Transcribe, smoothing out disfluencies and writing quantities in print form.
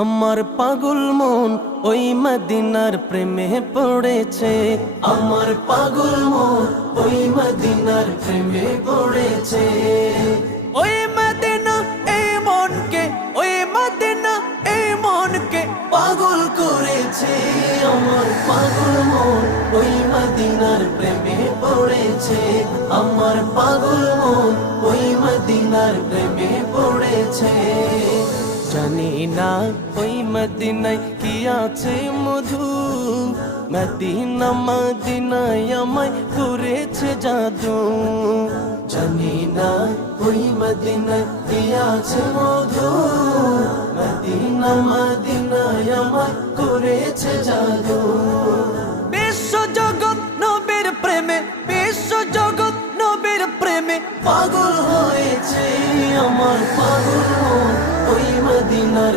আমার পাগল মন ওই মদিনার প্রেমে পড়েছে। আমার পাগল মন ওই মদিনার প্রেমে পড়েছে। ওই মদিনা এই মনকে, ওই মদিনা এই মনকে পাগল করেছে। আমার পাগল মন ওই মদিনার প্রেমে পড়েছে। আমার পাগল মন ওই মদিনার প্রেমে পড়েছে। জানি না ওই মদিনায় কি আছে মধু, মদিনা মদিনায় আমায় করেছে জাদু। জানি না ওই মদিনায় কি আছে মধু, মদিনা মদিনায় আমায় করেছে জাদু। বিশ্ব জগৎ নবীর প্রেমে, বিশ্ব জগৎ নবীর প্রেমে পাগল হয়েছে। আমার পাগল মন ওই মদিনার